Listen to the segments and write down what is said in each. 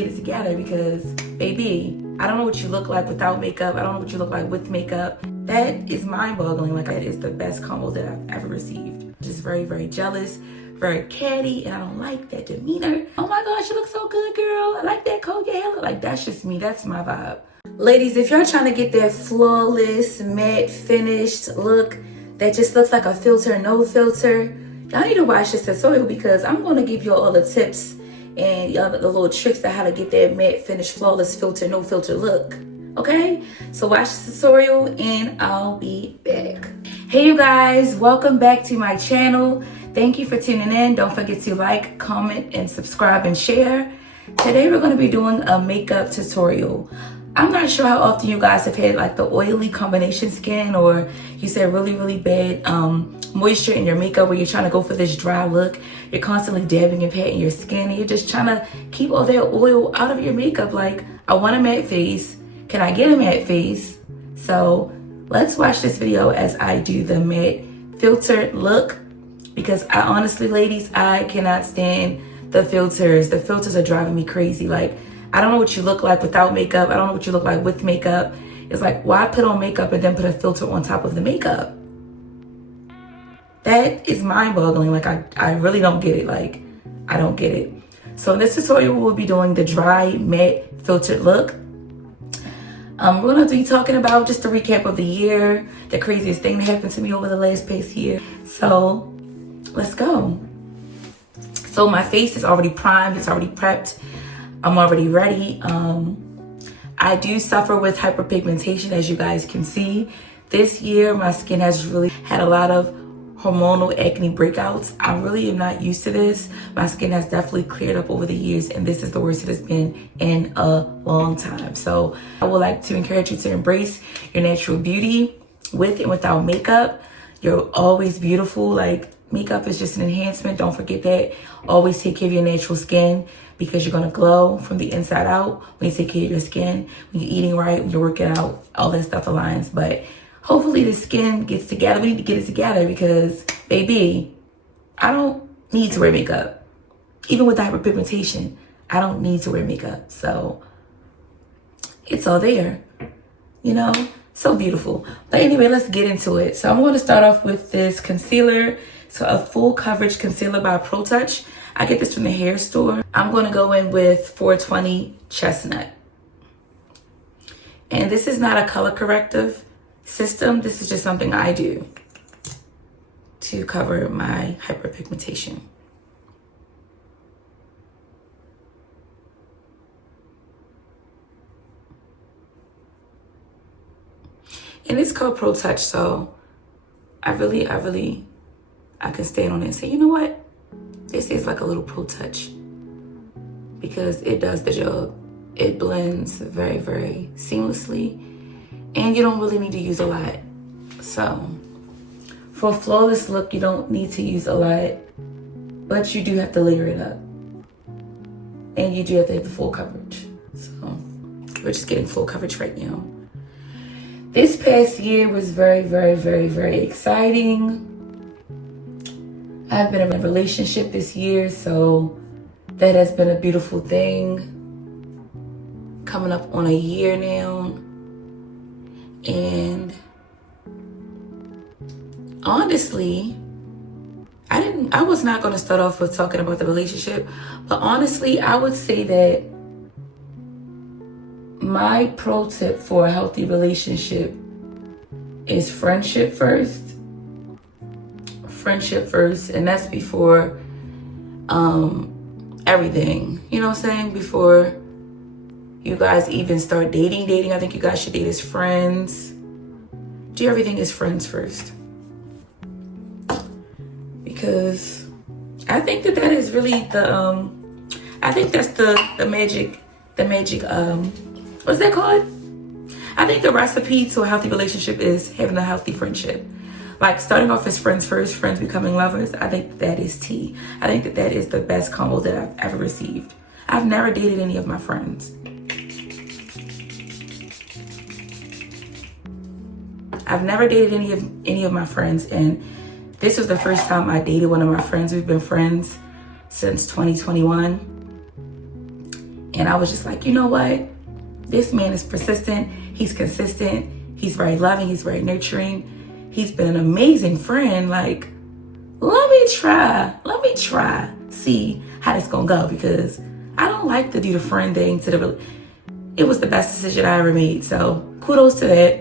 get it together because, baby, I don't know what you look like without makeup. I don't know what you look like with makeup. That is mind-boggling. Like, that is the best combo that I've ever received. Just very, very jealous, very catty, and I don't like that demeanor. Oh my gosh, you look so good, girl. I like that Colgate hair look. Like, that's just me. That's my vibe. Ladies, if you're trying to get that flawless, matte, finished look that just looks like a filter, no filter, y'all need to watch this tutorial because I'm going to give you all the tips and the little tricks on how to get that matte, finished, flawless, filter, no filter look. Okay? So watch this tutorial and I'll be back. Hey you guys, welcome back to my channel. Thank you for tuning in. Don't forget to like, comment, and subscribe and share. Today we're going to be doing a makeup tutorial. I'm not sure how often you guys have had like the oily combination skin, or you said really bad moisture in your makeup where you're trying to go for this dry look. You're constantly dabbing and patting your skin and you're just trying to keep all that oil out of your makeup. Like, I want a matte face. Can I get a matte face? So let's watch this video as I do the matte filtered look, because I honestly, ladies, I cannot stand the filters. The filters are driving me crazy. Like, I don't know what you look like without makeup. I don't know what you look like with makeup. It's like, why put on makeup and then put a filter on top of the makeup? That is mind-boggling. Like, I really don't get it. Like, I don't get it. So in this tutorial, we'll be doing the dry matte filtered look. We're going to be talking about just a recap of the year, the craziest thing that happened to me over the last past year. So let's go. So my face is already primed. It's already prepped. I'm already ready. I do suffer with hyperpigmentation, as you guys can see. This year, my skin has really had a lot of hormonal acne breakouts. I really am not used to this. My skin has definitely cleared up over the years, and this is the worst it has been in a long time. So I would like to encourage you to embrace your natural beauty with and without makeup. You're always beautiful. Like, makeup is just an enhancement. Don't forget that. Always take care of your natural skin, because you're gonna glow from the inside out when you take care of your skin, when you're eating right, when you're working out, all that stuff aligns. But hopefully the skin gets together. We need to get it together because, baby, I don't need to wear makeup. Even with the hyperpigmentation, I don't need to wear makeup. So it's all there, you know? So beautiful. But anyway, let's get into it. So I'm going to start off with this concealer. So a full coverage concealer by Pro Touch. I get this from the hair store. I'm going to go in with 420 Chestnut. And this is not a color corrective system. This is just something I do to cover my hyperpigmentation. And it's called Pro Touch, so I can stand on it and say, you know what? This is like a little Pro Touch, because it does the job. It blends very seamlessly, and you don't really need to use a lot. So for a flawless look, you don't need to use a lot, but you do have to layer it up, and you do have to have the full coverage. So we're just getting full coverage right now. This past year was very exciting. I've been in a relationship this year, so that has been a beautiful thing. Coming up on a year now. And honestly, I was not going to start off with talking about the relationship, but honestly, I would say that my pro tip for a healthy relationship is friendship first. Friendship first, and that's before everything, you know what I'm saying? Before you guys even start dating, I think you guys should date as friends. Do everything as friends first, because I think that is really the I think that's the magic what's that called? I think the recipe to a healthy relationship is having a healthy friendship. Like, starting off as friends first, friends becoming lovers. I think that is tea. I think that is the best combo that I've ever received. I've never dated any of my friends. I've never dated any of my friends, and this was the first time I dated one of my friends. We've been friends since 2021. And I was just like, you know what? This man is persistent. He's consistent. He's very loving. He's very nurturing. He's been an amazing friend. Like, let me try, see how this gonna go, because I don't like to do the friend thing it was the best decision I ever made. So kudos to that.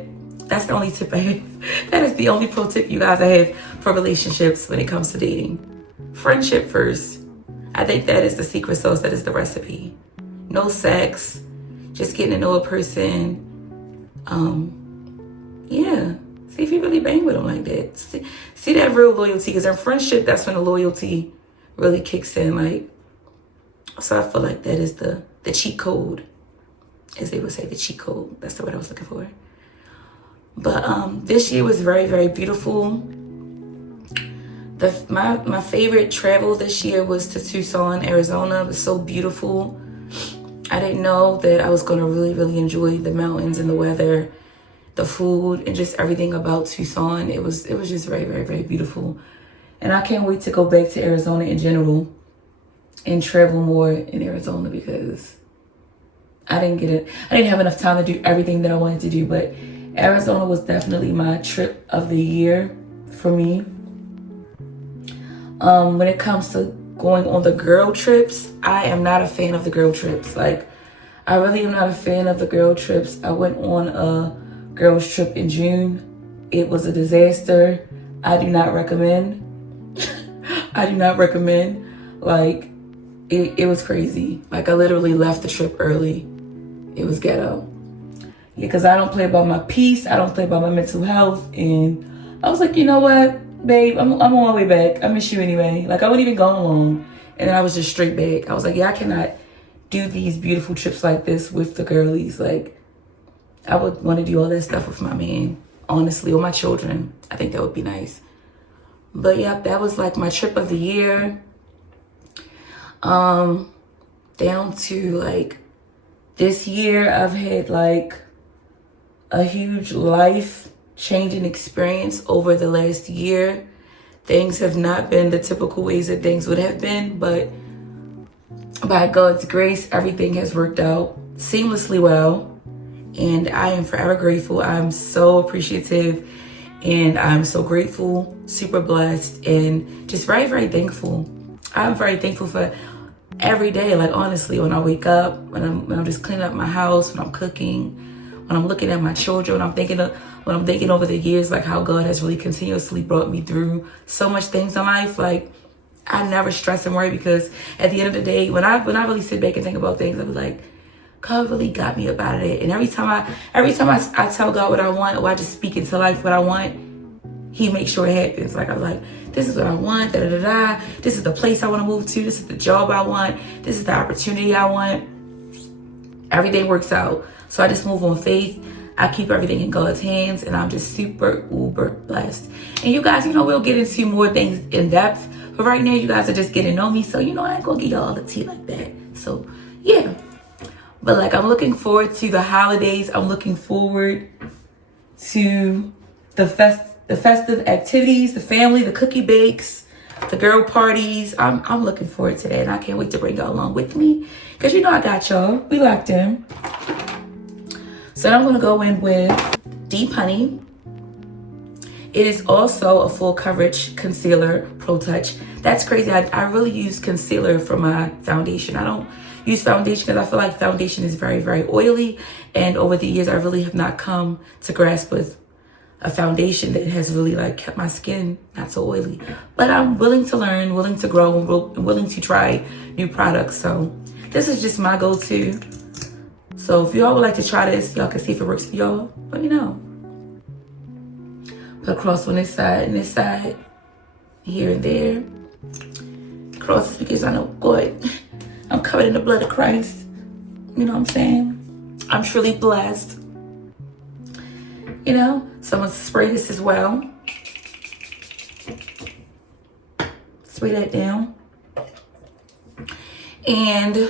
That's the only tip I have. That is the only pro tip, you guys, I have for relationships when it comes to dating. Friendship first. I think that is the secret sauce. That is the recipe. No sex, just getting to know a person. Yeah. See if you really bang with them like that. See that real loyalty, because in friendship, that's when the loyalty really kicks in. Like, so I feel like that is the cheat code, as they would say, the cheat code. That's the word I was looking for. But this year was very, very beautiful. My favorite travel this year was to Tucson, Arizona. It was so beautiful. I didn't know that I was going to really, really enjoy the mountains and the weather, the food, and just everything about Tucson. It was just very, very, very beautiful. And I can't wait to go back to Arizona in general and travel more in Arizona, because I didn't have enough time to do everything that I wanted to do. But Arizona was definitely my trip of the year for me. When it comes to going on the girl trips, I am not a fan of the girl trips. Like, I really am not a fan of the girl trips. I went on a girls trip in June. It was a disaster. I do not recommend. I do not recommend. Like, it was crazy. Like, I literally left the trip early. It was ghetto. Yeah, because I don't play about my peace. I don't play about my mental health. And I was like, you know what, babe, I'm on my way back. I miss you anyway. Like, I wouldn't even go alone. And then I was just straight back. I was like, yeah, I cannot do these beautiful trips like this with the girlies. Like, I would want to do all that stuff with my man, honestly, or my children. I think that would be nice. But yeah, that was like my trip of the year. Down to like this year, I've had like a huge life changing experience over the last year. Things have not been the typical ways that things would have been, but by God's grace, everything has worked out seamlessly well. And I am forever grateful. I'm so appreciative, and I'm so grateful, super blessed, and just very, very thankful. I'm very thankful for every day. Like, honestly, when I wake up, when I'm just cleaning up my house, when I'm cooking, when I'm looking at my children, when I'm thinking over the years, like how God has really continuously brought me through so much things in life. Like, I never stress and worry, because at the end of the day, when I really sit back and think about things, I be like, God really got me up out of it. And every time I tell God what I want, or I just speak into life what I want, He makes sure it happens. Like, I'm like, this is what I want, da da da da. This is the place I want to move to. This is the job I want. This is the opportunity I want. Everything works out. So I just move on faith. I keep everything in God's hands, and I'm just super uber blessed. And you guys, we'll get into more things in depth. But right now, you guys are just getting to know me. So, I ain't gonna give y'all all the tea like that. So, yeah. But like, I'm looking forward to the holidays. I'm looking forward to the festive activities, the family, the cookie bakes, the girl parties. I'm looking forward to that, and I can't wait to bring y'all along with me, because I got y'all. We locked in. So I'm gonna go in with Deep Honey. It is also a full coverage concealer, Pro Touch. That's crazy. I really use concealer for my foundation. I don't use foundation because I feel like foundation is very, very oily. And over the years, I really have not come to grasp with a foundation that has really like kept my skin not so oily. But I'm willing to learn, willing to grow, and willing to try new products. So this is just my go-to. So if y'all would like to try this, y'all can see if it works for y'all, let me know. Put across on this side and this side, here and there. Crosses, because I know God, I'm covered in the blood of Christ. You know what I'm saying? I'm truly blessed. So I'm gonna spray this as well. Spray that down. And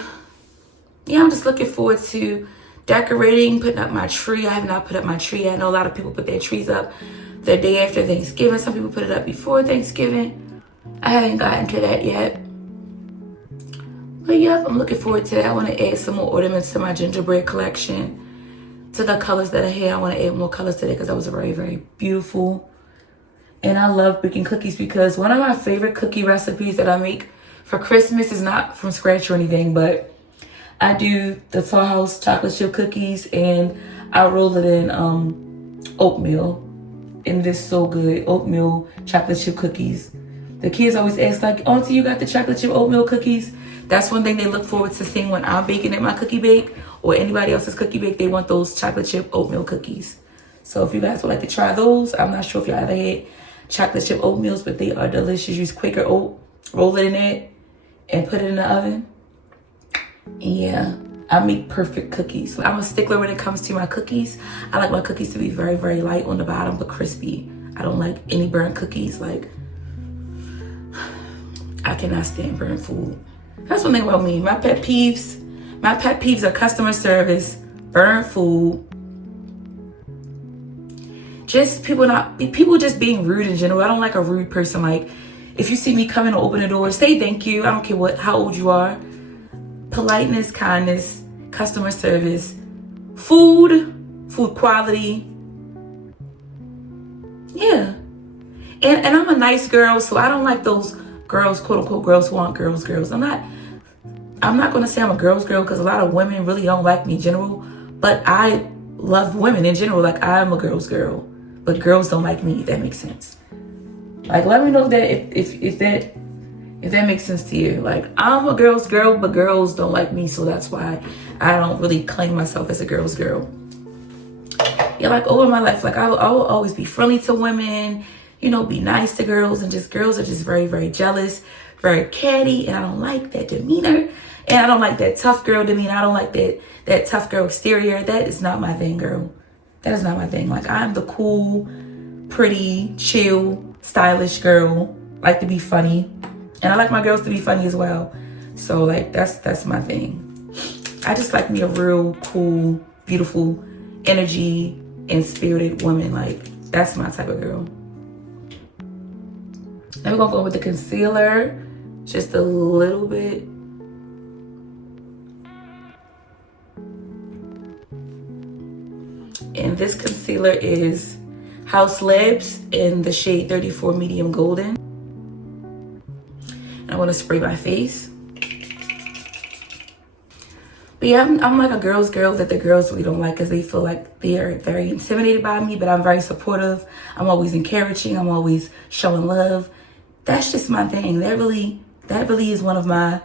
yeah, I'm just looking forward to decorating, putting up my tree. I have not put up my tree. I know a lot of people put their trees up the day after Thanksgiving. Some people put it up before Thanksgiving. I haven't gotten to that yet. But yep, I'm looking forward to that. I want to add some more ornaments to my gingerbread collection. To the colors that I had, I want to add more colors to that because that was very, very beautiful. And I love baking cookies because one of my favorite cookie recipes that I make for Christmas is not from scratch or anything, but I do the Toll House chocolate chip cookies and I roll it in oatmeal. And it is so good. Oatmeal chocolate chip cookies. The kids always ask like, Auntie, you got the chocolate chip oatmeal cookies? That's one thing they look forward to seeing when I'm baking at my cookie bake or anybody else's cookie bake. They want those chocolate chip oatmeal cookies. So if you guys would like to try those, I'm not sure if y'all ever had chocolate chip oatmeals, but they are delicious. Use Quaker oat, roll it in it, and put it in the oven. And yeah, I make perfect cookies. I'm a stickler when it comes to my cookies. I like my cookies to be very, very light on the bottom, but crispy. I don't like any burnt cookies. Like, I cannot stand burnt food. That's one thing about me. My pet peeves are customer service, burnt food, just people just being rude in general. I don't like a rude person. Like, if you see me come in and open the door, say thank you. I don't care how old you are. Politeness, kindness, customer service, food quality. Yeah. And I'm a nice girl, so I don't like those girls, quote unquote, girls who want girls. I'm not going to say I'm a girl's girl because a lot of women really don't like me in general, but I love women in general. Like, I'm a girl's girl, but girls don't like me, if that makes sense. Like, let me know that if that makes sense to you. Like, I'm a girl's girl, but girls don't like me, so that's why I don't really claim myself as a girl's girl. Yeah, like, over my life, like, I will always be friendly to women, you know, be nice to girls, and just girls are just very, very jealous, very catty, and I don't like that demeanor, and I don't like that tough girl demeanor. I don't like that tough girl exterior. That is not my thing, girl. That is not my thing. Like, I'm the cool, pretty, chill, stylish girl. Like to be funny. And I like my girls to be funny as well. So, like, that's my thing. I just like me a real cool, beautiful, energy and spirited woman. Like, that's my type of girl. Now we're gonna go with the concealer, just a little bit. And this concealer is House Labs in the shade 34 Medium Golden. And I want to spray my face. But yeah, I'm like a girl's girl that the girls really don't like because they feel like they are very intimidated by me, but I'm very supportive. I'm always encouraging. I'm always showing love. That's just my thing. That really is one of my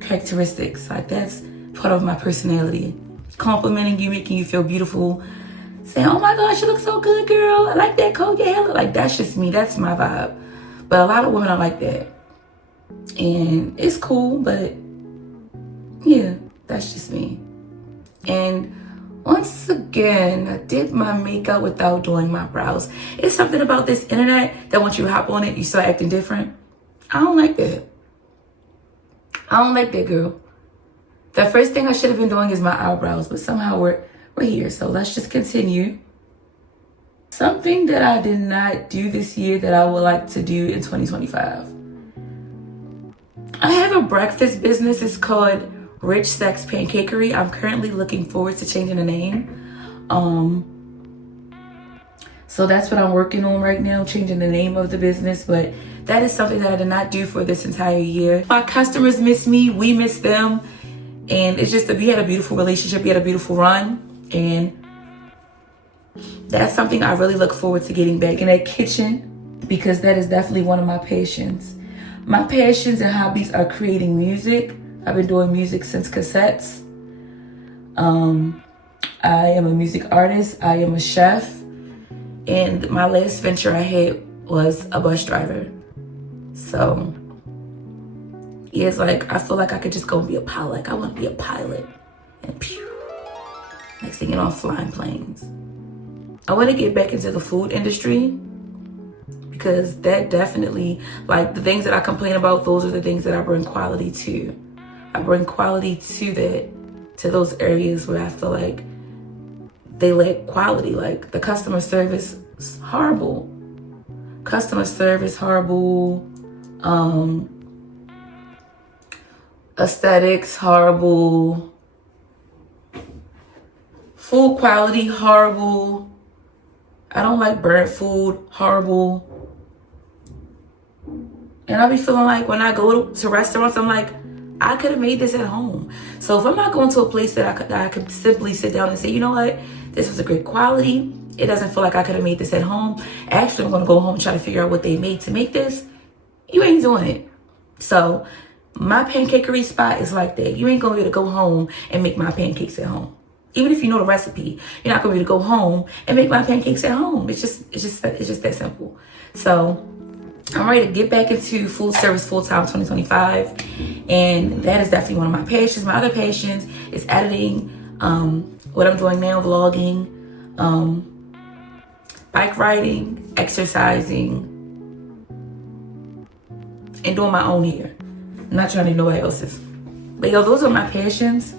characteristics. Like, that's part of my personality. Complimenting you, making you feel beautiful. Saying, oh my gosh, you look so good, girl. I like that coat. Your hair look like, that's just me. That's my vibe. But a lot of women are like that. And it's cool, but yeah, that's just me. And once again, I did my makeup without doing my brows. It's something about this internet that once you hop on it, you start acting different. I don't like that. I don't like that, girl. The first thing I should have been doing is my eyebrows, but somehow we're here. So let's just continue. Something that I did not do this year that I would like to do in 2025. I have a breakfast business. It's called Rich Sex Pancakery. I'm currently looking forward to changing the name. So that's what I'm working on right now, changing the name of the business. But that is something that I did not do for this entire year. My customers miss me. We miss them. And it's just that we had a beautiful relationship. We had a beautiful run. And that's something I really look forward to getting back in that kitchen, because that is definitely one of my passions. My passions and hobbies are creating music. I've been doing music since cassettes. I am a music artist. I am a chef. And my last venture I had was a bus driver. So, yeah, it's like, I feel like I could just go and be a pilot. Like, I want to be a pilot. And pew. Next thing you know, I'm flying planes. I want to get back into the food industry, because that definitely, like, the things that I complain about, those are the things that I bring quality to. I bring quality to those areas where I feel like they lack quality. Like, the customer service is horrible. Customer service horrible. Aesthetics, horrible. Food quality, horrible. I don't like burnt food, horrible. And I be feeling like when I go to restaurants, I'm like, I could have made this at home. So if I'm not going to a place that I could simply sit down and say, you know what, this was a great quality. It doesn't feel like I could have made this at home. Actually, I'm going to go home and try to figure out what they made to make this. You ain't doing it. So my pancakery spot is like that. You ain't going to be able to go home and make my pancakes at home. Even if you know the recipe, you're not going to be able to go home and make my pancakes at home. It's just that simple. So I'm ready to get back into food service full-time 2025. And that is definitely one of my passions. My other passions is editing, what I'm doing now, vlogging, bike riding, exercising, and doing my own hair. I'm not trying to do nobody else's. But yo, those are my passions.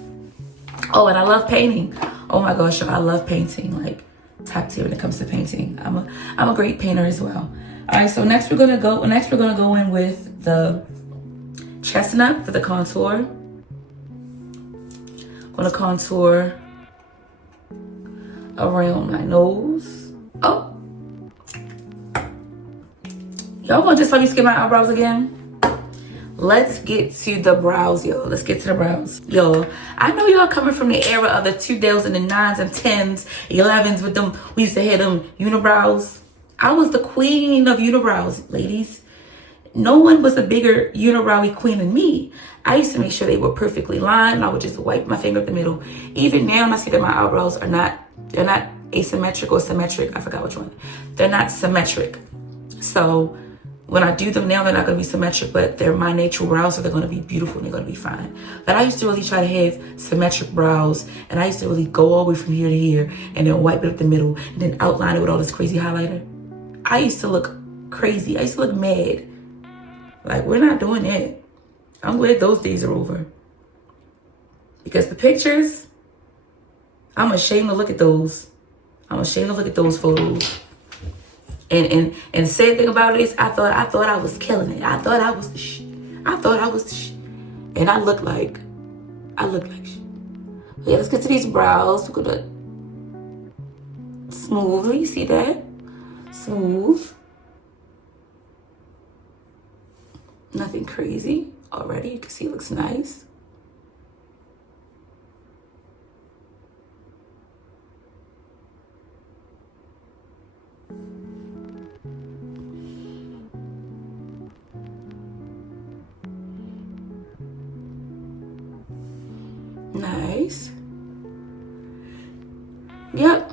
Oh, and I love painting. Oh my gosh, I love painting. Like top tier when it comes to painting. I'm a great painter as well. All right, so next we're gonna go in with the chestnut for the contour. I'm gonna contour around my nose. Oh, y'all gonna just let me skip my eyebrows again? Let's get to the brows, yo. Let's get to the brows. Yo, I know y'all coming from the era of the 2009s and 10s, 11s with them. We used to have them unibrows. I was the queen of unibrows, ladies. No one was a bigger unibrowy queen than me. I used to make sure they were perfectly lined. I would just wipe my finger up the middle. Even now, I see that my eyebrows are they're not asymmetric or symmetric. I forgot which one. They're not symmetric. So when I do them now, they're not going to be symmetric, but they're my natural brows, so they're going to be beautiful and they're going to be fine. But I used to really try to have symmetric brows, and I used to really go all the way from here to here and then wipe it up the middle and then outline it with all this crazy highlighter. I used to look crazy. I used to look mad. Like, we're not doing that. I'm glad those days are over. Because the pictures, I'm ashamed to look at those. I'm ashamed to look at those photos. And the sad thing about it is, I thought I was killing it. I thought I was the shit. And I look like shit. Yeah, let's get to these brows. We're gonna smoothly, see that? Smooth. Nothing crazy already. You can see it looks nice. Nice. Yep.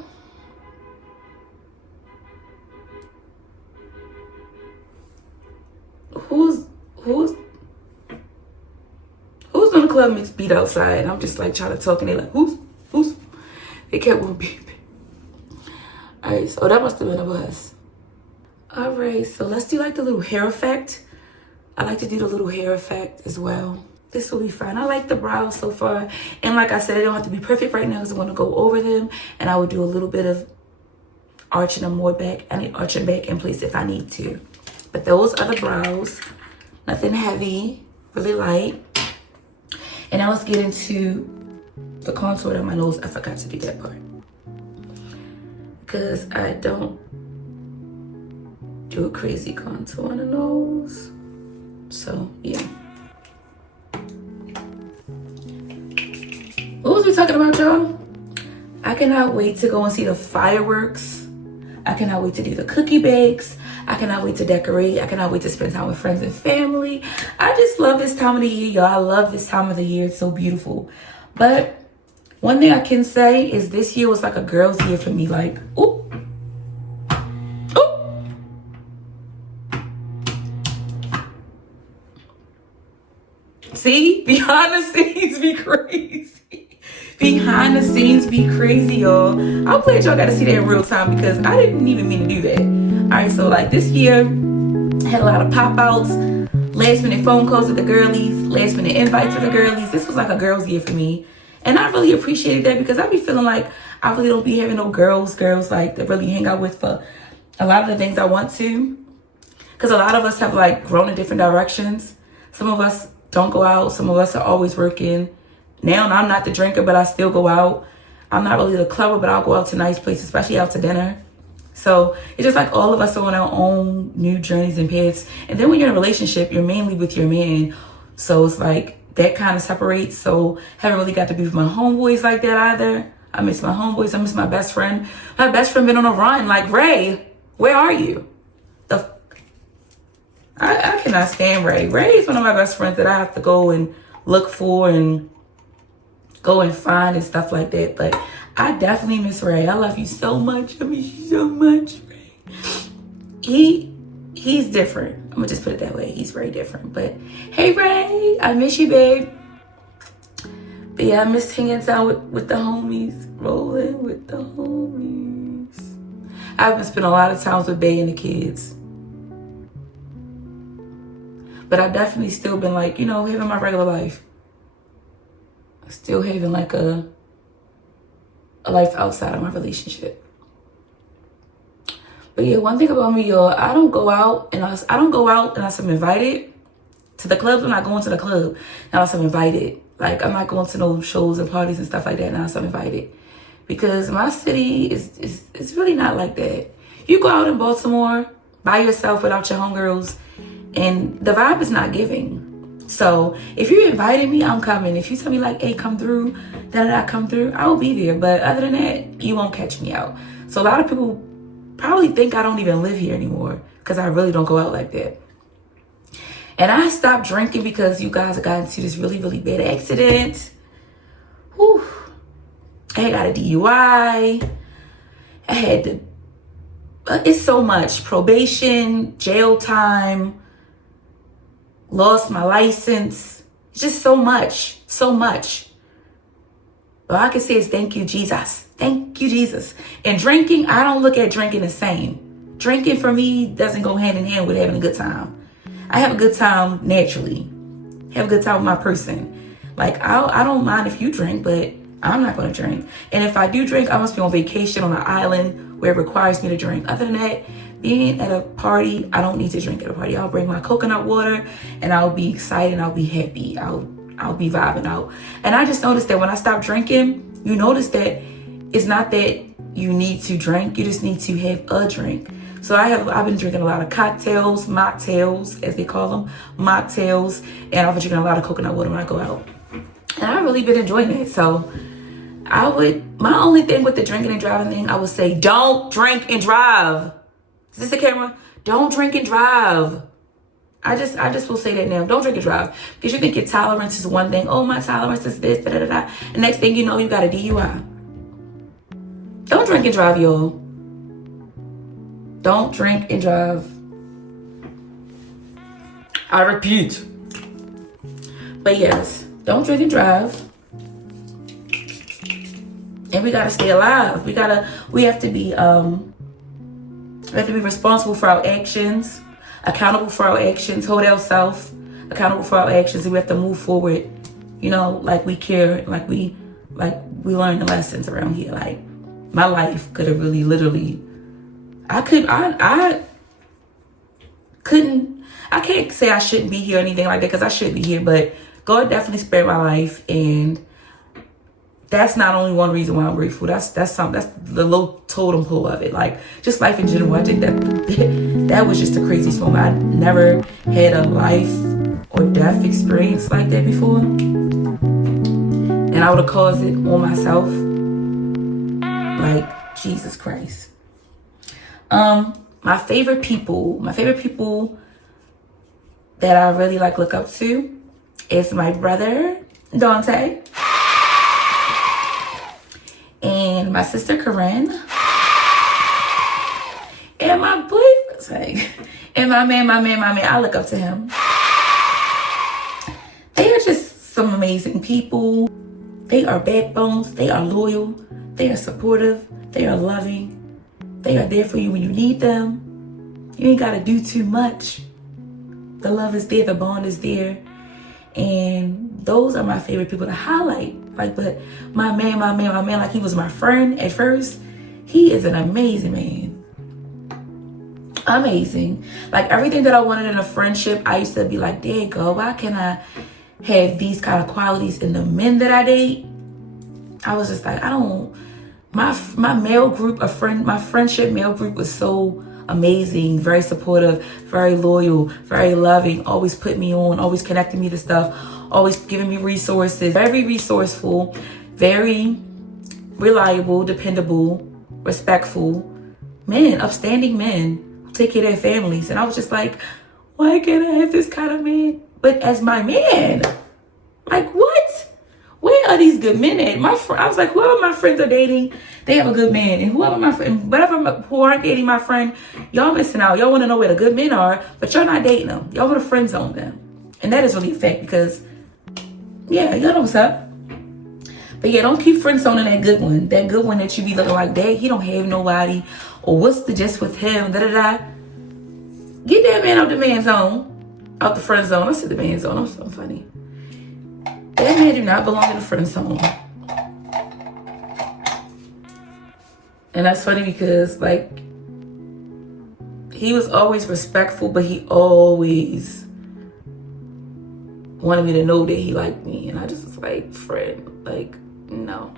Who's on the club mix beat outside? I'm just like trying to talk and they're like, who's? They kept on beeping. Alright, so that must have been a bus. Alright, so let's do like the little hair effect. I like to do the little hair effect as well. This will be fine. I like the brows so far. And like I said, they don't have to be perfect right now because I want to go over them. And I will do a little bit of arching them more back. I need arching back in place if I need to. But those are the brows. Nothing heavy. Really light. And now let's get into the contour of my nose. I forgot to do that part. Because I don't do a crazy contour on the nose. So, yeah. What was we talking about, y'all? I cannot wait to go and see the fireworks. I cannot wait to do the cookie bakes. I cannot wait to decorate. I cannot wait to spend time with friends and family. I just love this time of the year, y'all. I love this time of the year. It's so beautiful. But one thing I can say is this year was like a girl's year for me. Like, ooh. See, behind the scenes be crazy. Behind the scenes be crazy, y'all. I'm glad y'all got to see that in real time because I didn't even mean to do that. All right, so like this year, I had a lot of pop-outs, last minute phone calls with the girlies, last minute invites with the girlies. This was like a girl's year for me. And I really appreciated that because I be feeling like I really don't be having no girls like that really hang out with for a lot of the things I want to. Because a lot of us have like grown in different directions. Some of us don't go out. Some of us are always working. Now I'm not the drinker, but I still go out. I'm not really the clubber, but I'll go out to nice places, especially out to dinner. So it's just like all of us are on our own new journeys and paths. And then when you're in a relationship, you're mainly with your man. So it's like that kind of separates. So haven't really got to be with my homeboys like that either. I miss my homeboys. I miss my best friend. My best friend been on a run. Like, Ray, where are you? I cannot stand Ray. Ray is one of my best friends that I have to go and look for and go and find and stuff like that. But I definitely miss Ray. I love you so much. I miss you so much, Ray. He's different. I'm gonna just put it that way. He's very different. But hey, Ray, I miss you, babe. But yeah, I miss hanging out with the homies, rolling with the homies. I've been spending a lot of times with Bay and the kids. But I've definitely still been like, having my regular life. Still having like a life outside of my relationship. But yeah, one thing about me, y'all, I don't go out unless I'm invited to the clubs. I'm not going to the club unless I'm invited. Like, I'm not going to no shows and parties and stuff like that unless I'm invited. Because my city is really not like that. You go out in Baltimore by yourself without your homegirls, and the vibe is not giving. So if you invited me, I'm coming. If you tell me like, hey, come through, then I come through, I will be there. But other than that, you won't catch me out. So a lot of people probably think I don't even live here anymore because I really don't go out like that. And I stopped drinking because you guys got into this really, really bad accident. Whew. I got a DUI. I had to, it's so much. Probation, jail time, lost my license. It's just so much, so much. All I can say is thank you, Jesus. Thank you, Jesus. And drinking, I don't look at drinking the same. Drinking for me doesn't go hand in hand with having a good time. I have a good time naturally. Have a good time with my person. Like, I don't mind if you drink, but I'm not going to drink. And if I do drink, I must be on vacation on an island where it requires me to drink. Other than that, being at a party, I don't need to drink at a party. I'll bring my coconut water and I'll be excited. I'll be happy. I'll be vibing out. And I just noticed that when I stopped drinking, you notice that it's not that you need to drink. You just need to have a drink. So I've been drinking a lot of cocktails, mocktails, as they call them, mocktails, and I've been drinking a lot of coconut water when I go out. And I've really been enjoying it. So my only thing with the drinking and driving thing, I would say, don't drink and drive. Is this the camera? Don't drink and drive. I just will say that now. Don't drink and drive. Because you think your tolerance is one thing. Oh, my tolerance is this, da da da da. And next thing you know, you got a DUI. Don't drink and drive, y'all. Don't drink and drive. I repeat. But yes, don't drink and drive. And we gotta stay alive. We have to be responsible for our actions, accountable for our actions, hold ourselves accountable for our actions, and we have to move forward, like we care, like we learn the lessons around here. Like, my life could have really literally, I can't say I shouldn't be here or anything like that, because I should be here, but God definitely spared my life, and that's not only one reason why I'm grateful. That's the low totem pole of it. Like, just life in general. I think that was just the craziest moment. I never had a life or death experience like that before, and I would have caused it on myself. Like, Jesus Christ. My favorite people that I really look up to is my brother Dante, and my sister Corinne, and my boyfriend, and my man. I look up to him. They are just some amazing people. They are backbones. They are loyal. They are supportive. They are loving. They are there for you when you need them. You ain't got to do too much. The love is there. The bond is there. And those are my favorite people to highlight. But my man, like, he was my friend at first. He is an amazing man. Amazing. Like, everything that I wanted in a friendship, I used to be like, there you go. Why can't I have these kind of qualities in the men that I date, I was just like, I don't, my male group of my friendship male group was so amazing, very supportive, very loyal, very loving, always put me on, always connecting me to stuff, always giving me resources, very resourceful, very reliable, dependable, respectful men, upstanding men who take care of their families. And I was just like, why can't I have this kind of man? But as my man, like, what? Where are these good men at? I was like, whoever my friends are dating, they have a good man. And whoever who aren't dating my friend, y'all missing out. Y'all want to know where the good men are, but y'all not dating them. Y'all want to friend zone them. And that is really a fact because, yeah, y'all know what's up. But yeah, don't keep friend zoning that good one. That good one that you be looking like, dang, he don't have nobody. Or what's the just with him, da-da-da. Get that man out the man zone. Out the friend zone. I said the man zone. I'm so funny. That man do not belong in the friend zone. And that's funny because, like, he was always respectful, but he always wanted me to know that he liked me. And I just was like, friend, like, no.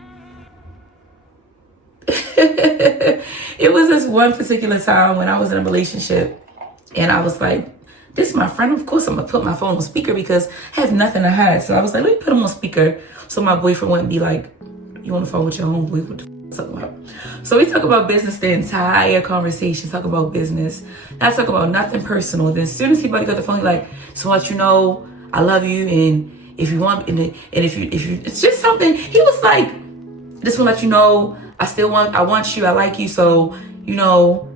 It was this one particular time when I was in a relationship and I was like, this is my friend. Of course, I'm going to put my phone on speaker because I have nothing to hide. So I was like, let me put him on speaker so my boyfriend wouldn't be like, you on the phone with your homeboy? What the f talking about? So we talk about business the entire conversation, talk about business, not talk about nothing personal. Then as soon as he got the phone, he like, so let you know, I love you. And if you want, and if you, it's just something, he was like, just want to let you know, I want you, I like you. So, you know,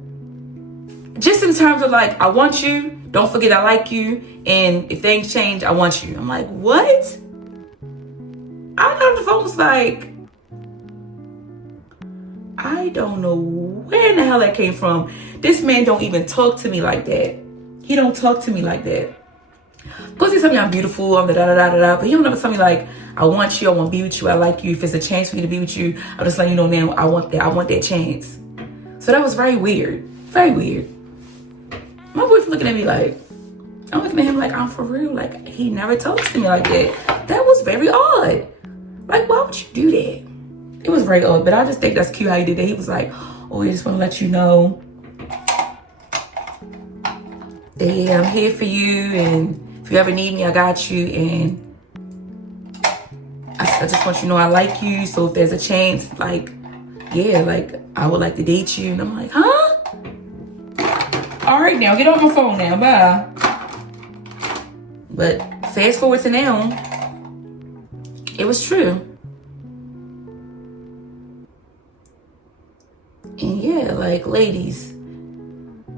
just in terms of like, I want you, don't forget I like you, and if things change, I want you. I'm like, what? I got on the phone, was like, I don't know where in the hell that came from. This man don't even talk to me like that. He don't talk to me like that. Of course, he tell me I'm beautiful, I'm da-da-da-da-da, but he don't ever tell me like, I want you, I want to be with you, I like you. If it's a chance for me to be with you, I'll just let you know now, I want that chance. So that was very weird, very weird. My boyfriend looking at me like, I'm looking at him like, I'm for real. Like, he never talks to me like that. That was very odd. Like, why would you do that? It was very odd, but I just think that's cute how he did that. He was like, oh, I just want to let you know that yeah, I'm here for you, and if you ever need me, I got you, and I just want you to know I like you, so if there's a chance, like, yeah, like, I would like to date you. And I'm like, huh? All right, now, get on my phone now, bye. But fast forward to now, it was true. And yeah, like, ladies,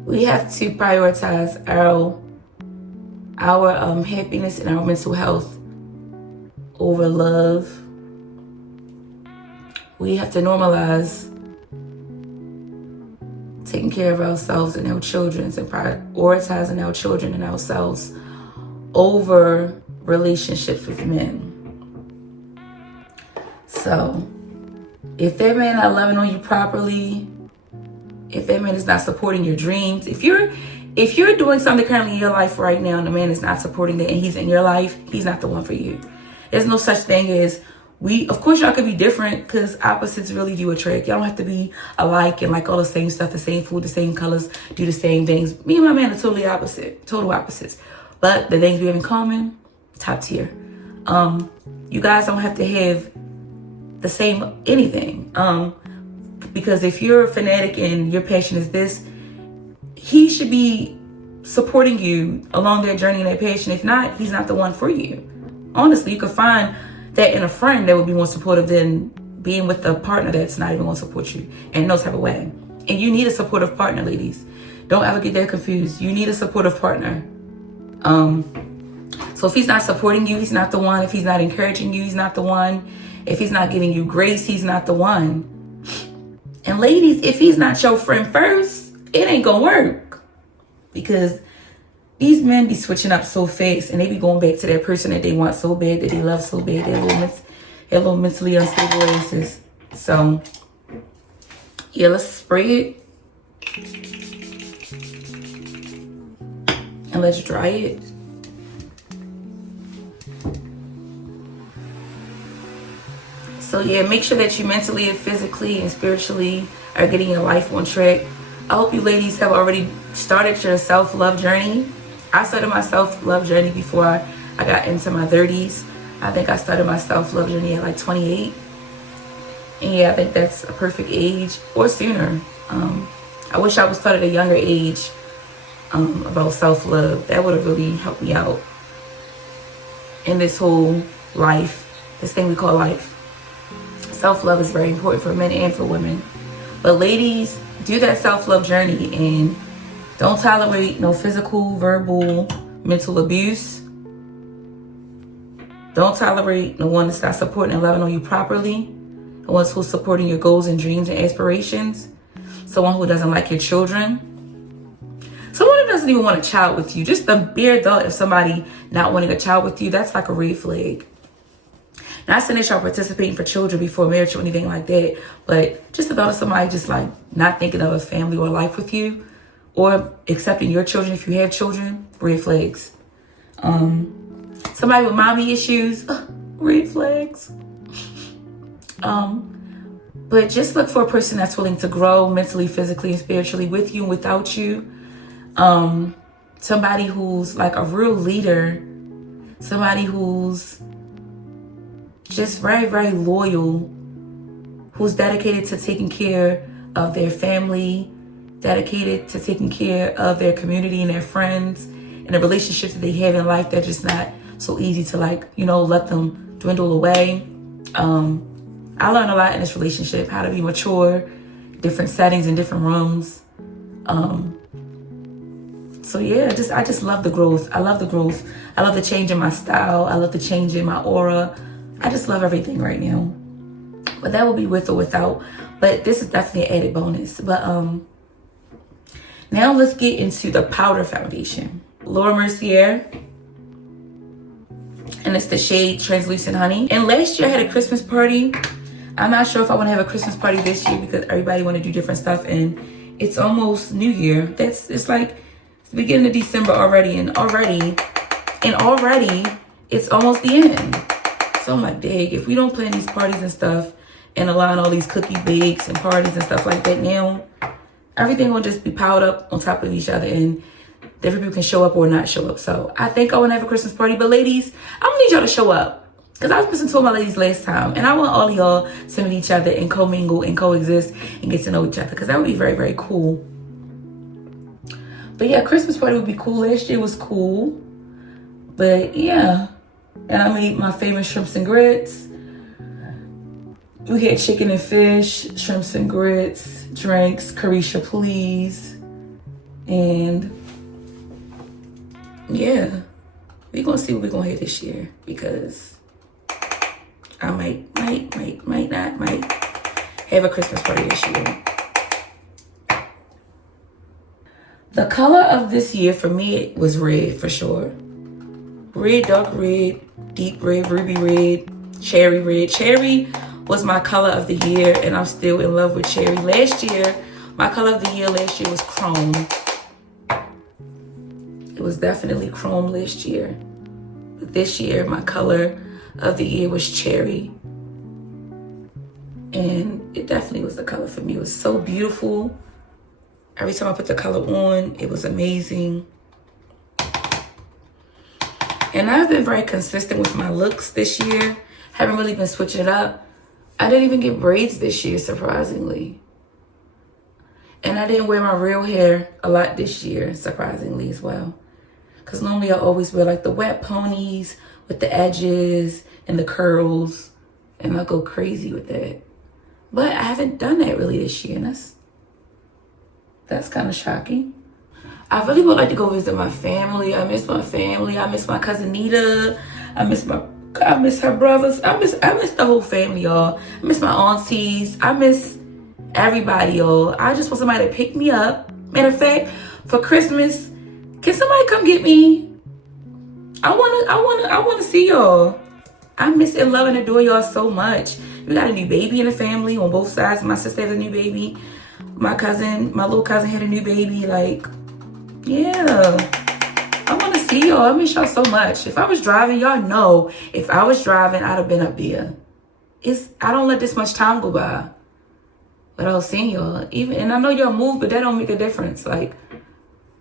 we have to prioritize our happiness and our mental health over love. We have to normalize taking care of ourselves and our children, and prioritizing our children and ourselves over relationships with men. So if that man not loving on you properly, if that man is not supporting your dreams, if you're doing something currently in your life right now and the man is not supporting that and he's in your life, he's not the one for you. There's no such thing as of course y'all could be different because opposites really do attract. Y'all don't have to be alike and like all the same stuff, the same food, the same colors, do the same things. Me and my man are totally opposite, total opposites. But the things we have in common, top tier. You guys don't have to have the same anything. Because if you're a fanatic and your passion is this, he should be supporting you along that journey and that passion. If not, he's not the one for you. Honestly, you could find that in a friend that would be more supportive than being with a partner that's not even going to support you in no type of way. And you need a supportive partner, ladies. Don't ever get that confused. You need a supportive partner. So if he's not supporting you, he's not the one. If he's not encouraging you, he's not the one. If he's not giving you grace, he's not the one. And ladies, if he's not your friend first, it ain't gonna work. Because these men be switching up so fast and they be going back to that person that they want so bad, that they love so bad, they're little mentally unstable asses. So, yeah, let's spray it. And let's dry it. So yeah, make sure that you mentally and physically and spiritually are getting your life on track. I hope you ladies have already started your self-love journey. I started my self-love journey before I got into my 30s. I think I started my self-love journey at like 28. And yeah, I think that's a perfect age, or sooner. I wish I was taught at a younger age about self-love. That would have really helped me out in this whole life, this thing we call life. Self-love is very important for men and for women. But ladies, do that self-love journey and don't tolerate no physical, verbal, mental abuse. Don't tolerate no one that's not supporting and loving on you properly. The ones who's supporting your goals and dreams and aspirations. Someone who doesn't like your children. Someone who doesn't even want a child with you. Just the bare thought of somebody not wanting a child with you, that's like a red flag. Not saying that y'all participating for children before marriage or anything like that, but just the thought of somebody just like not thinking of a family or life with you, or accepting your children if you have children, red flags. Somebody with mommy issues, red flags. But just look for a person that's willing to grow mentally, physically, and spiritually with you and without you. Somebody who's like a real leader. Somebody who's just very, very loyal. Who's dedicated to taking care of their family. Dedicated to taking care of their community and their friends. And the relationships that they have in life, they're just not so easy to like, let them dwindle away. I learned a lot in this relationship, how to be mature, different settings and different rooms. So yeah, I just love the growth. I love the growth. I love the change in my style. I love the change in my aura. I just love everything right now. But that will be with or without. But this is definitely an added bonus. But now let's get into the powder foundation. Laura Mercier. And it's the shade Translucent Honey. And last year I had a Christmas party. I'm not sure if I want to have a Christmas party this year because everybody want to do different stuff, and it's almost New Year. It's like it's the beginning of December already, and already it's almost the end. So I'm like, dang, if we don't plan these parties and stuff and align all these cookie bakes and parties and stuff like that now, everything will just be piled up on top of each other, and different people can show up or not show up. So I think I want to have a Christmas party, but ladies, I'm gonna need y'all to show up. Because I was listening to my ladies last time, and I want all of y'all to meet each other and commingle and coexist and get to know each other, because that would be very, very cool. But yeah, Christmas party would be cool. Last year was cool. But yeah. And I made my famous shrimps and grits. We had chicken and fish, shrimps and grits, drinks, Carisha please. And yeah, we're going to see what we're going to have this year, because I might not have a Christmas party this year. The color of this year for me was red for sure. Red, dark red, deep red, ruby red, cherry red. Cherry was my color of the year, and I'm still in love with cherry. Last year, my color of the year last year was chrome. It was definitely chrome last year. But this year, my color of the year was cherry. And it definitely was the color for me. It was so beautiful. Every time I put the color on, it was amazing. And I've been very consistent with my looks this year. Haven't really been switching it up. I didn't even get braids this year, surprisingly. And I didn't wear my real hair a lot this year, surprisingly as well. Because normally I always wear like the wet ponies with the edges and the curls. And I'll go crazy with that. But I haven't done that really this year. And that's kind of shocking. I really would like to go visit my family. I miss my family. I miss my cousin Nita. I miss her brothers. I miss the whole family, y'all. I miss my aunties. I miss everybody, y'all. I just want somebody to pick me up. Matter of fact, for Christmas, can somebody come get me? I wanna see y'all. I miss and love and adore y'all so much. We got a new baby in the family on both sides. My sister has a new baby. My little cousin had a new baby. Like, yeah. I want to see y'all. I miss y'all so much. If I was driving, y'all know, if I was driving, I'd have been up there. I don't let this much time go by without seeing y'all. Even, and I know y'all move, but that don't make a difference. Like,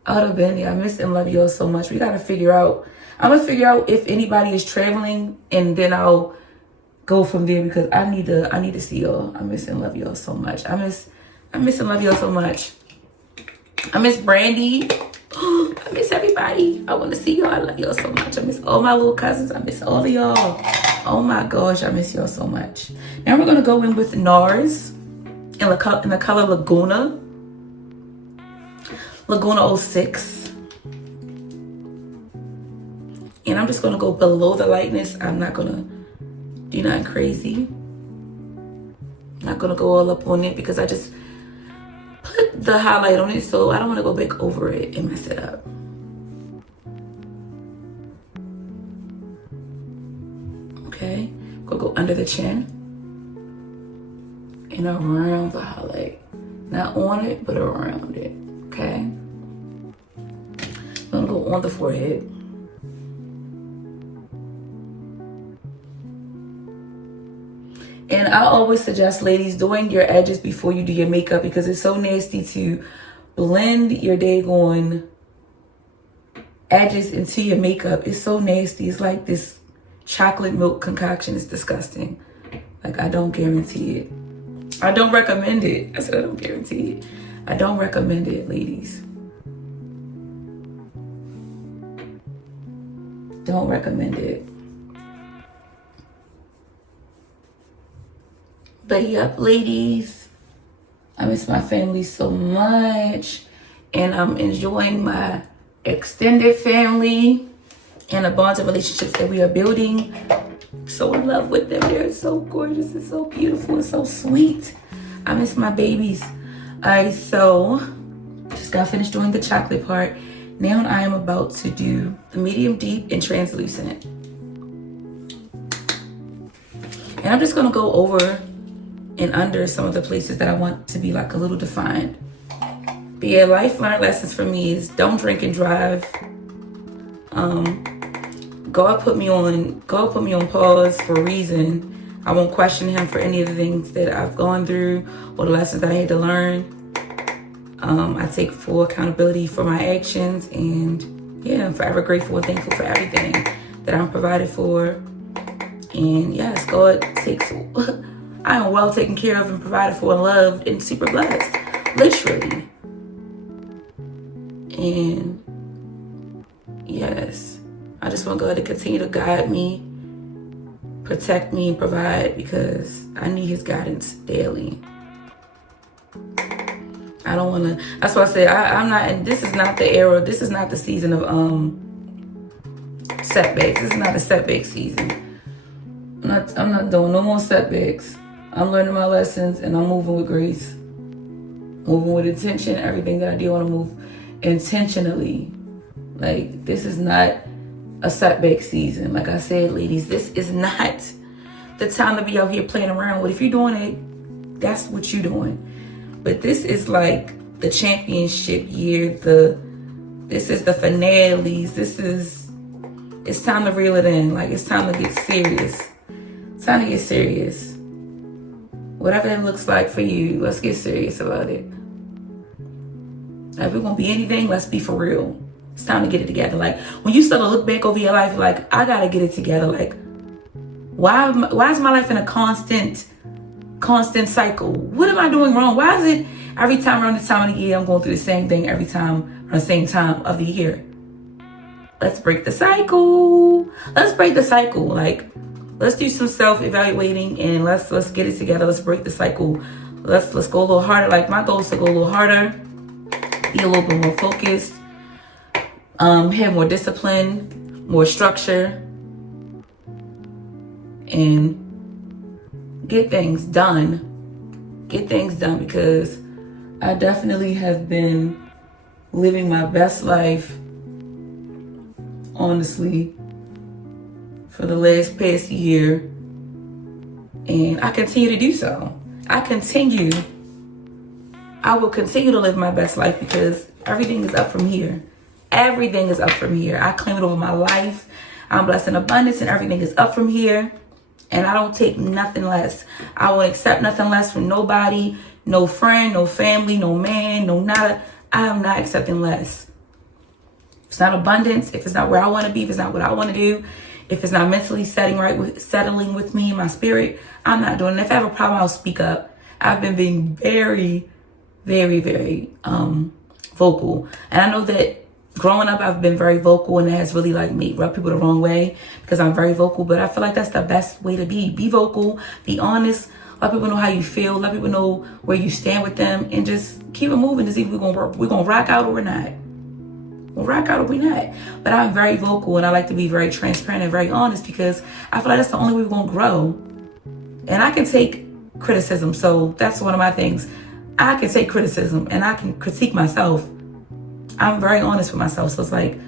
I would have been there. I miss and love y'all so much. We gotta figure out. I'm gonna figure out if anybody is traveling, and then I'll go from there because I need to see y'all. I miss and love y'all so much. I miss and love y'all so much. I miss Brandy. I miss everybody. I want to see y'all. I love y'all so much. I miss all my little cousins. I miss all of y'all. Oh my gosh, I miss y'all so much. Now we're gonna go in with NARS in the color Laguna. Laguna 06. And I'm just gonna go below the lightness. I'm not gonna do nothing crazy. I'm not gonna go all up on it because I just put the highlight on it, so I don't want to go back over it and mess it up. Okay, go under the chin and around the highlight. Not on it, but around it. Okay, I'm gonna go on the forehead. And I always suggest, ladies, doing your edges before you do your makeup because it's so nasty to blend your daggone edges into your makeup. It's so nasty. It's like this chocolate milk concoction. It's disgusting. Like, I don't guarantee it. I don't recommend it. I said I don't guarantee it. I don't recommend it, ladies. Don't recommend it. But yep, ladies, I miss my family so much, and I'm enjoying my extended family and the bonds and relationships that we are building. So in love with them. They're so gorgeous and so beautiful and so sweet. I miss my babies. All right, so just got finished doing the chocolate part. Now I am about to do the medium deep and translucent. And I'm just gonna go over and under some of the places that I want to be like a little defined. But yeah, life learned lessons for me is don't drink and drive. God put me on pause for a reason. I won't question him for any of the things that I've gone through or the lessons that I had to learn. I take full accountability for my actions, and yeah, I'm forever grateful and thankful for everything that I'm provided for. And yes, God takes I am well taken care of and provided for and loved and super blessed, literally. And yes, I just want God to continue to guide me, protect me, and provide because I need his guidance daily. I don't want to, that's why I say I'm not, and this is not the era, this is not the season of setbacks. This is not a setback season. I'm not doing no more setbacks. I'm learning my lessons and I'm moving with grace. Moving with intention. Everything that I do, I want to move intentionally. Like, this is not a setback season. Like I said, ladies, this is not the time to be out here playing around with. If you're doing it, that's what you're doing. But this is like the championship year. This is the finales. It's time to reel it in. Like, it's time to get serious. It's time to get serious. Whatever it looks like for you, let's get serious about it. If we're gonna be anything, let's be for real. It's time to get it together. Like, when you start to look back over your life, like, I gotta get it together. Like, why is my life in a constant cycle? What am I doing wrong? Why is it every time around this time of the year, I'm going through the same thing every time around the same time of the year? Let's break the cycle. Let's break the cycle. Like, let's do some self-evaluating and let's get it together. Let's break the cycle. Let's go a little harder. Like, my goal is to go a little harder, be a little bit more focused, have more discipline, more structure, and get things done. Get things done because I definitely have been living my best life, honestly, for the past year, and I continue to do so. I will continue to live my best life because everything is up from here. Everything is up from here. I claim it over my life. I'm blessed in abundance and everything is up from here. And I don't take nothing less. I won't accept nothing less from nobody, no friend, no family, no man, no nada. I am not accepting less. If it's not abundance, if it's not where I want to be, if it's not what I want to do, if it's not mentally settling with me, my spirit, I'm not doing it. If I have a problem, I'll speak up. I've been being very, very, very vocal. And I know that growing up, I've been very vocal, and it has really like made rub people the wrong way because I'm very vocal. But I feel like that's the best way to be. Be vocal, be honest, let people know how you feel, let people know where you stand with them, and just keep it moving to see if we're gonna rock out or we're not. We'll rock out or we're not. But I'm very vocal, and I like to be very transparent and very honest because I feel like that's the only way we're gonna grow. And I can take criticism, so that's one of my things. I can take criticism and I can critique myself. I'm very honest with myself, so it's like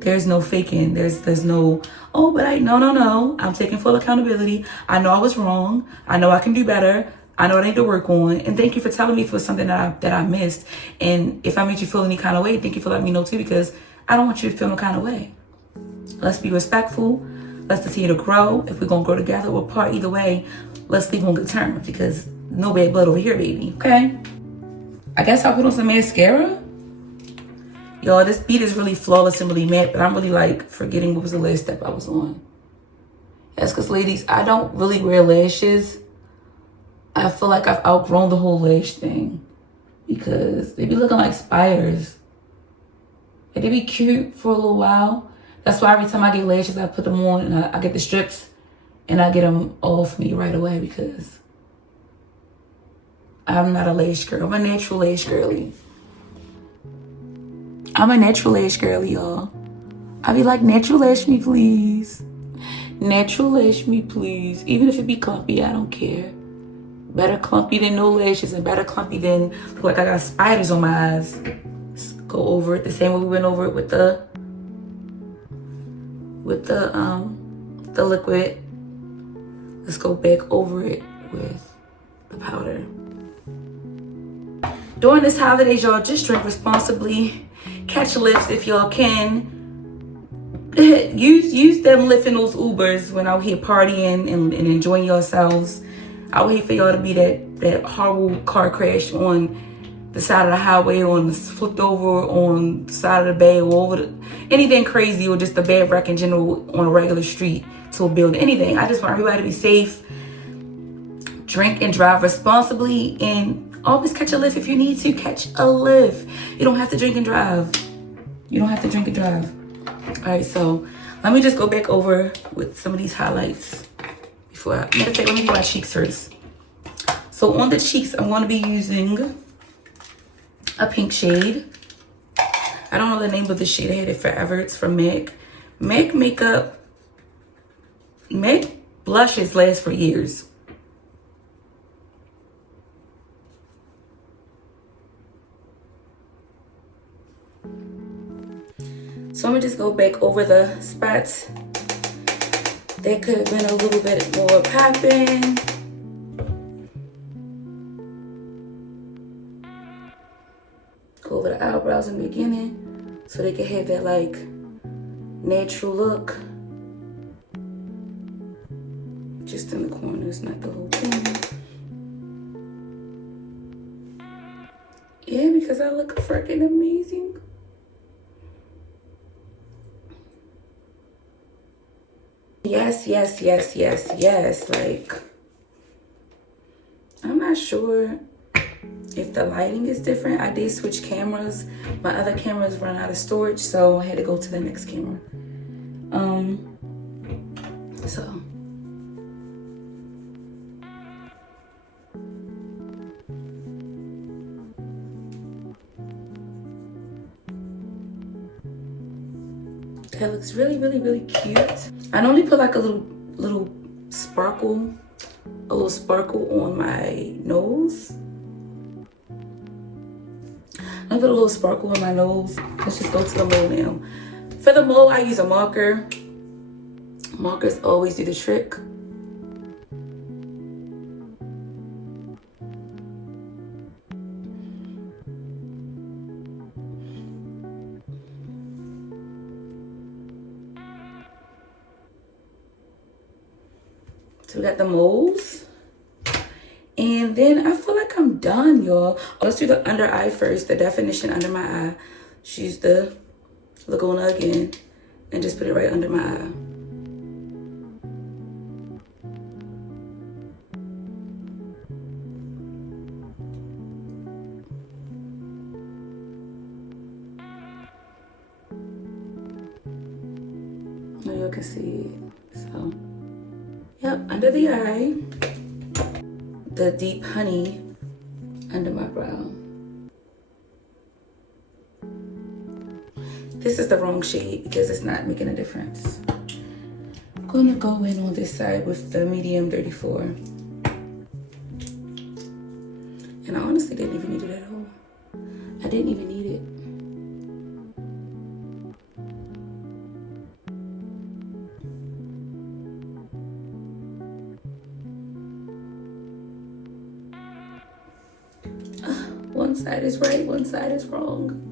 there's no faking. There's no, oh, but no. I'm taking full accountability. I know I was wrong. I know I can do better. I know I need to work on. And thank you for telling me if it was something that I missed. And if I made you feel any kind of way, thank you for letting me know too, because I don't want you to feel no kind of way. Let's be respectful. Let's continue to grow. If we're gonna grow together or apart, either way, let's leave on good terms because no bad blood over here, baby. Okay? I guess I'll put on some mascara. Y'all, this beat is really flawless and really matte, but I'm really like forgetting what was the last step I was on. That's because, ladies, I don't really wear lashes. I feel like I've outgrown the whole lash thing because they be looking like spiders. Like, they be cute for a little while. That's why every time I get lashes, I put them on and I get the strips and I get them off me right away because I'm not a lash girl. I'm a natural lash girly. I'm a natural lash girly, y'all. I be like, natural lash me, please. Natural lash me, please. Even if it be clumpy, I don't care. Better clumpy than no lashes and better clumpy than look like I got spiders on my eyes. Let's go over it the same way we went over it with the liquid. Let's go back over it with the powder. During this holidays, y'all, just drink responsibly. Catch lifts if y'all can. use them lifting those Ubers when out here partying and enjoying yourselves. I would hate for y'all to be that horrible car crash on the side of the highway, flipped over on the side of the bay, or over anything crazy, or just a bad wreck in general on a regular street to a building. Anything. I just want everybody to be safe. Drink and drive responsibly, and always catch a lift if you need to. Catch a lift. You don't have to drink and drive. You don't have to drink and drive. All right, so let me just go back over with some of these highlights before I meditate. Let me do my cheeks first. So on the cheeks, I'm going to be using a pink shade. I don't know the name of the shade. I had it forever. It's from MAC. MAC makeup. MAC blushes last for years. So I'm gonna just go back over the spots that could have been a little bit more popping. Go over the eyebrows in the beginning so they can have that like natural look. Just in the corners, not the whole thing. Yeah, because I look freaking amazing. Yes. Like, I'm not sure if the lighting is different. I did switch cameras. My other cameras run out of storage, so I had to go to the next camera. So. That looks really cute. I normally put like a little sparkle on my nose. I'm gonna put a little sparkle on my nose. Let's just go to the mole now. For the mole, I use a marker. Markers always do the trick. So we got the moles. And then I feel like I'm done, y'all. Let's do the under eye first, the definition under my eye. Just use the Laguna again and just put it right under my eye. Now y'all can see it. So, yep, under the eye. The deep honey under my brow. This is the wrong shade because it's not making a difference. I'm gonna go in on this side with the medium 34. And I honestly didn't even need it at all. I didn't even need it. One side is right, one side is wrong.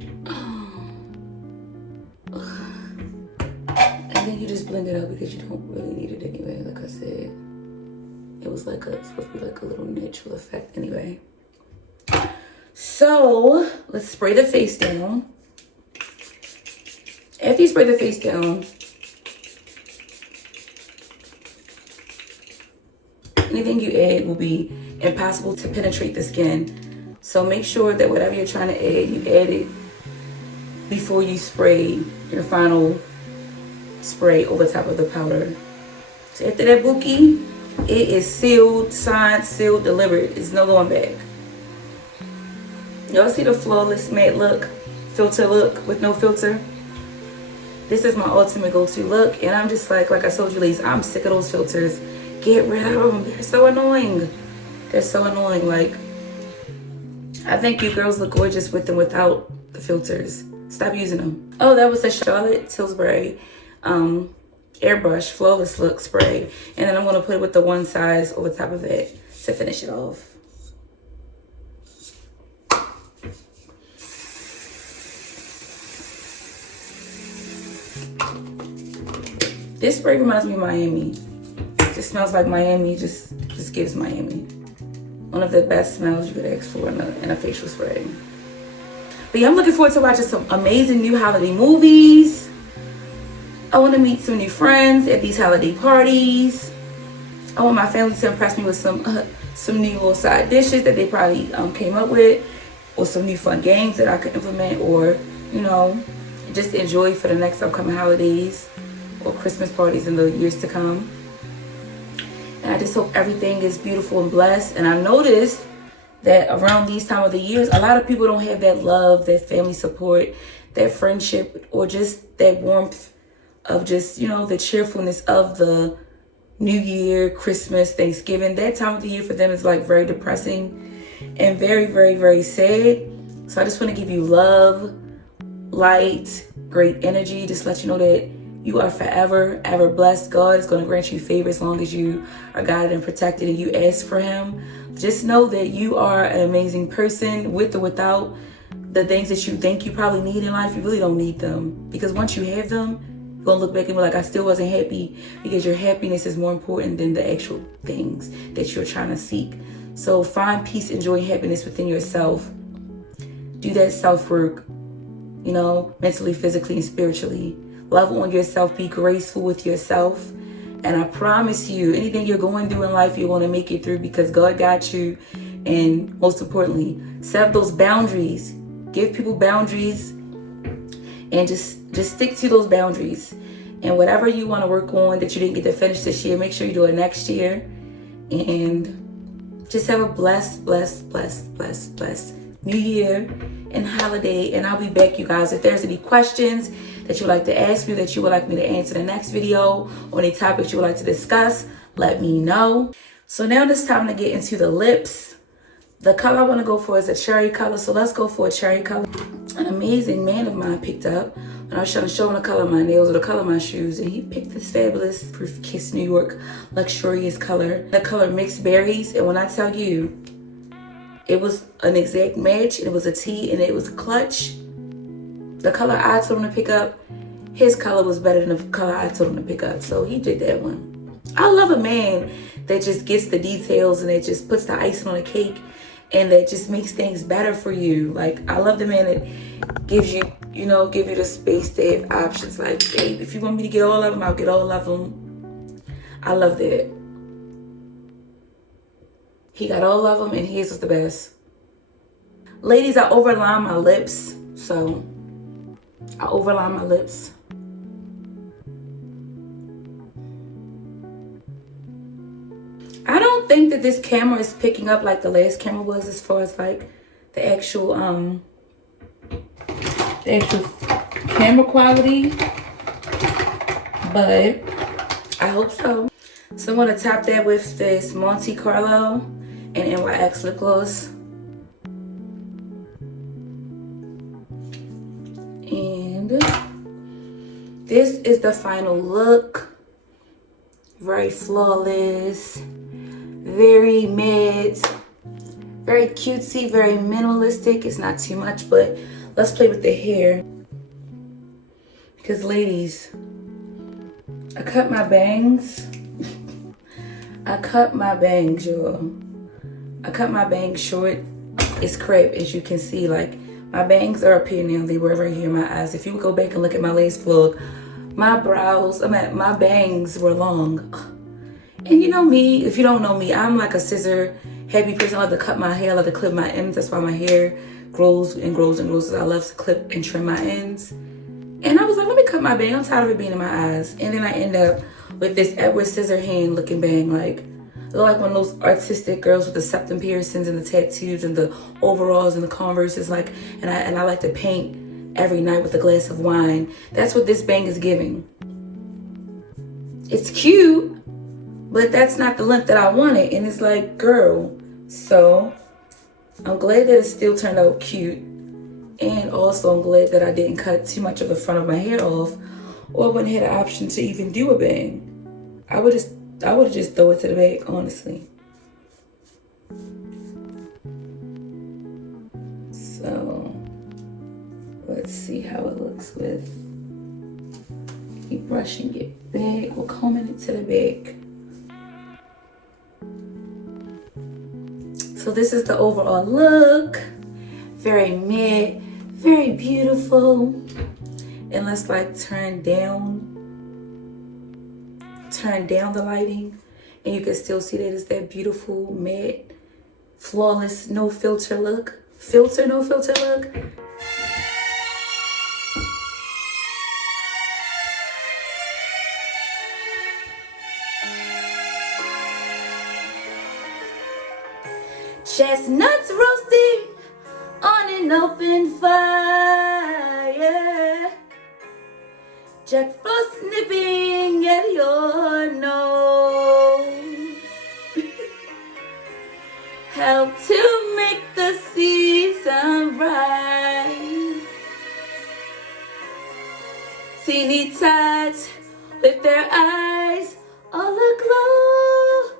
And then you just blend it out because you don't really need it anyway. Like I said, it was like supposed to be like a little natural effect anyway. So let's spray the face down. After you spray the face down, anything you add will be impossible to penetrate the skin. So make sure that whatever you're trying to add, you add it before you spray your final spray over top of the powder. So after that Buki, it is sealed, signed, sealed, delivered. It's no going back. Y'all see the flawless matte look, filter look with no filter? This is my ultimate go-to look, and I'm just like I told you ladies, I'm sick of those filters. Get rid of them. They're so annoying. They're so annoying. Like, I think you girls look gorgeous with them without the filters. Stop using them. Oh, that was the Charlotte Tilbury airbrush flawless look spray. And then I'm going to put it with the one size over top of it to finish it off. This spray reminds me of Miami. It just smells like Miami. Just gives Miami. One of the best smells you could ask for in a facial spray. But yeah, I'm looking forward to watching some amazing new holiday movies. I want to meet some new friends at these holiday parties. I want my family to impress me with some new little side dishes that they probably came up with, or some new fun games that I could implement, or just enjoy for the next upcoming holidays or Christmas parties in the years to come. And I just hope everything is beautiful and blessed. And I noticed that around these time of the years, a lot of people don't have that love, that family support, that friendship, or just that warmth of just, the cheerfulness of the New Year, Christmas, Thanksgiving. That time of the year for them is like very depressing and very, very, very sad. So I just want to give you love, light, great energy. Just let you know that you are forever, ever blessed. God is going to grant you favor as long as you are guided and protected and you ask for Him. Just know that you are an amazing person, with or without the things that you think you probably need in life. You really don't need them, because once you have them, you're going to look back and be like, I still wasn't happy, because your happiness is more important than the actual things that you're trying to seek. So find peace and joy and happiness within yourself. Do that self-work, mentally, physically, and spiritually. Love on yourself. Be graceful with yourself. And I promise you, anything you're going through in life, you're going to make it through, because God got you. And most importantly, set up those boundaries. Give people boundaries, and just stick to those boundaries. And whatever you want to work on that you didn't get to finish this year, make sure you do it next year. And just have a blessed New Year and holiday. And I'll be back, you guys. If there's any questions that you would like to ask me, that you would like me to answer in the next video, or any topics you would like to discuss, let me know. So now it's time to get into the lips. The color I want to go for is a cherry color. So let's go for a cherry color. An amazing man of mine picked up when I was trying to show him the color of my nails or the color of my shoes, and he picked this fabulous Proof Kiss New York luxurious color. The color Mixed Berries. And when I tell you, it was an exact match, and it was a T, and it was a clutch. The color I told him to pick up, his color was better than the color I told him to pick up. So he did that one. I love a man that just gets the details and it just puts the icing on the cake and that just makes things better for you. Like, I love the man that gives you, you know, give you the space to have options. Like, babe, if you want me to get all of them, I'll get all of them. I love that. He got all of them and his was the best. Ladies, I overline my lips. So, I overline my lips. I don't think that this camera is picking up like the last camera was as far as like the actual camera quality, but I hope so. So I'm gonna top that with this Monte Carlo and NYX lip gloss. And this is the final look. Very flawless, very matte, very cutesy, very minimalistic. It's not too much, but let's play with the hair. Because ladies, I cut my bangs. I cut my bangs, y'all. I cut my bangs short. It's crap, as you can see. Like, my bangs are up here now. They were right here in my eyes. If you go back and look at my last vlog, my my bangs were long. And you know me, if you don't know me, I'm like a scissor heavy person. I love to cut my hair, I love to clip my ends. That's why my hair grows and grows and grows. I love to clip and trim my ends. And I was like, let me cut my bang. I'm tired of it being in my eyes. And then I end up with this Edward Scissorhand looking bang. Like, look like one of those artistic girls with the septum piercings and the tattoos and the overalls and the Converses. Like, and I like to paint every night with a glass of wine. That's what this bang is giving. It's cute, but that's not the length that I wanted. And it's like, girl. So I'm glad that it still turned out cute. And also I'm glad that I didn't cut too much of the front of my hair off, or I wouldn't have had an option to even do a bang. I would have just throw it to the back, honestly. So let's see how it looks with. Keep brushing it back. We're combing it to the back. So this is the overall look. Very matte, very beautiful. And let's like turn down the lighting, and you can still see that it's that beautiful matte, flawless, no filter look. No filter look. Chestnuts roasting on an open fire. Jack Frost nipping at your nose. Help to make the season bright. Teeny tots with their eyes all aglow.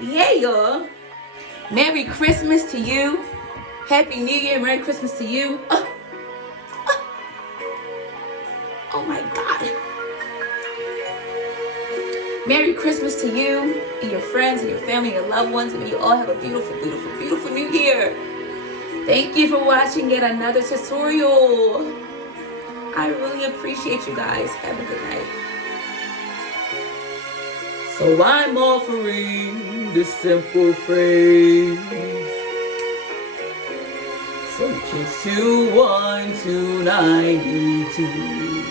Yeah, y'all. Merry Christmas to you. Happy New Year. Merry Christmas to you. Oh my God. Merry Christmas to you and your friends and your family and your loved ones. And may you all have a beautiful, beautiful, beautiful New Year. Thank you for watching yet another tutorial. I really appreciate you guys. Have a good night. So I'm offering this simple phrase. From kids to 1 to 92.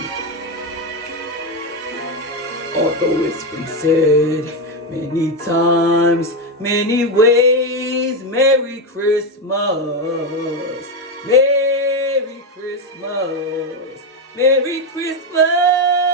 Although it's been said many times, many ways, Merry Christmas. Merry Christmas. Merry Christmas.